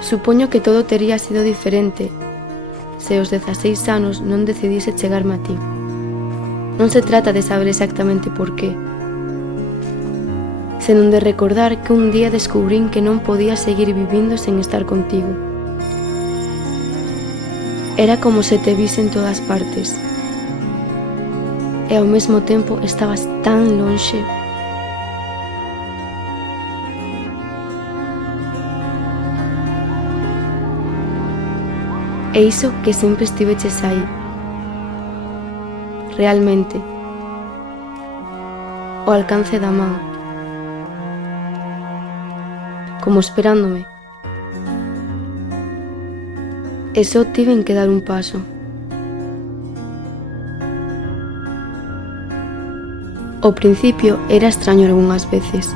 Supoño que todo tería sido diferente se aos 16 anos non decidise chegarme a ti. Non se trata de saber exactamente por qué, senón de recordar que un día descubrín que non podía seguir vivindo sen estar contigo. Era como se te vise en todas partes, e ao mesmo tempo estabas tan lonxe. E iso que sempre estiveches aí, realmente, ao alcance da man, como esperándome. E só tiven que dar un paso. Ao principio era extraño algunhas veces.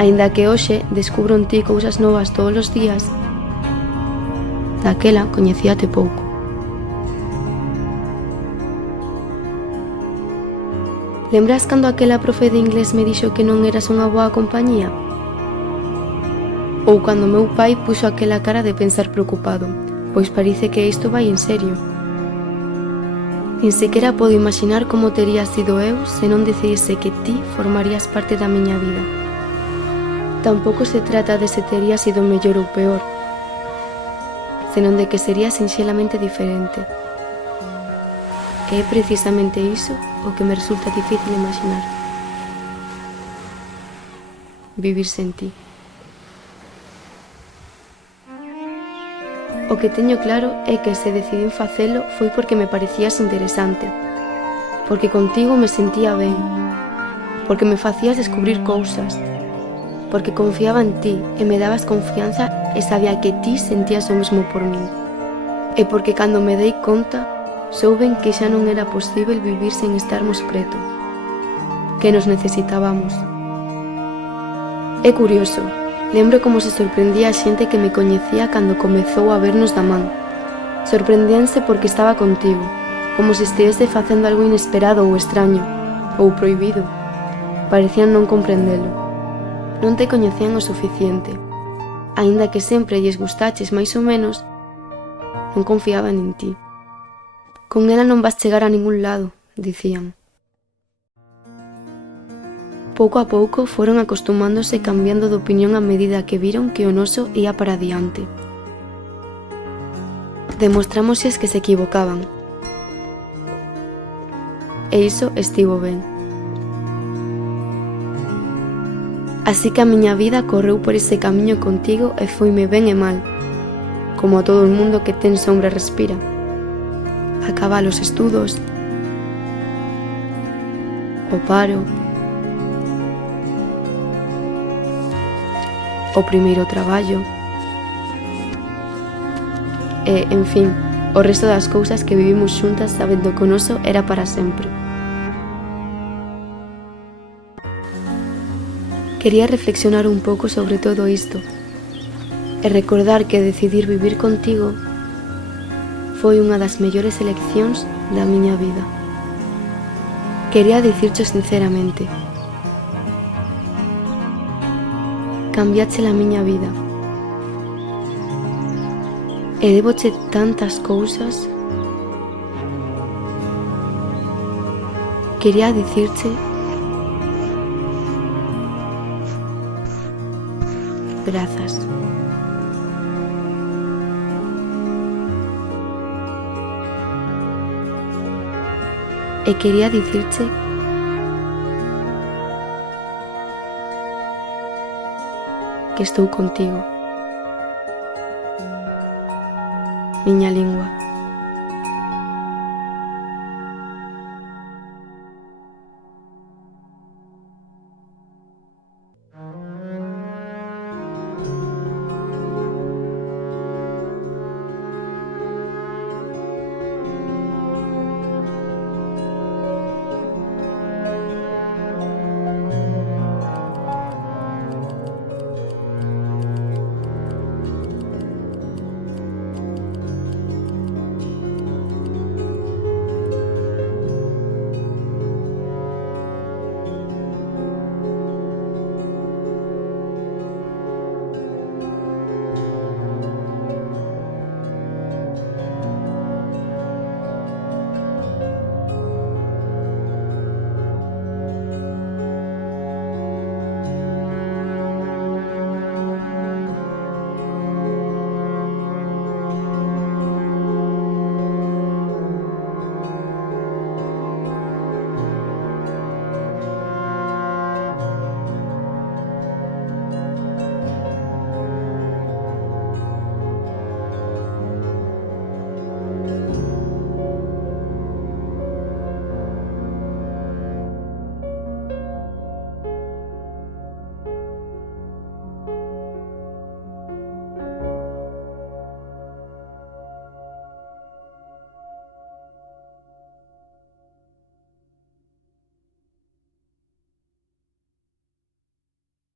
Aínda que hoxe descubro en ti cousas novas todos os días, daquela coñecíate pouco. Lembras cando aquela profe de inglés me dixo que non eras unha boa compañía? Ou cando meu pai puxo aquela cara de pensar preocupado, pois parece que isto vai en serio. Nin sequera podo imaginar como tería sido eu se non decidise que ti formarías parte da miña vida. Tampouco se trata de se tería sido mellor ou peor, senón de que sería sinxelamente diferente. E é precisamente iso o que me resulta difícil imaginar. Vivir sen ti. O que teño claro é que se decidín facelo foi porque me parecías interesante, porque contigo me sentía ben, porque me facías descubrir cousas, porque confiaba en ti e me dabas confianza e sabía que ti sentías o mesmo por min. E porque cando me dei conta, souben que xa non era posíbel vivir sen estarmos preto, que nos necesitábamos. É curioso, lembro como se sorprendía a xente que me coñecía cando comezou a vernos da man. Sorprendíanse porque estaba contigo, como se estivese facendo algo inesperado ou extraño, ou prohibido. Parecían non comprendelo. Non te coñecían o suficiente. Aínda que sempre lles gustaches máis ou menos, non confiaban en ti. Con ela non vas chegar a ningún lado, dicían. Pouco a pouco foron acostumándose e cambiando de opinión a medida que viron que o noso ia para adiante. Demostrámosles que se equivocaban. E iso estivo ben. Así que a miña vida correu por ese camiño contigo e foime ben e mal, como a todo o mundo que ten sombra respira. Acabar os estudos, o paro, o primeiro traballo e, en fin, o resto das cousas que vivimos xuntas sabendo que o noso era para sempre. Quería reflexionar un pouco sobre todo isto e recordar que decidir vivir contigo foi unha das mellores eleccións da miña vida. Quería dicircho sinceramente, cambiache a miña vida e deboche tantas cousas. Quería dicirche grazas. E quería dicirche que estou contigo, miña lingua.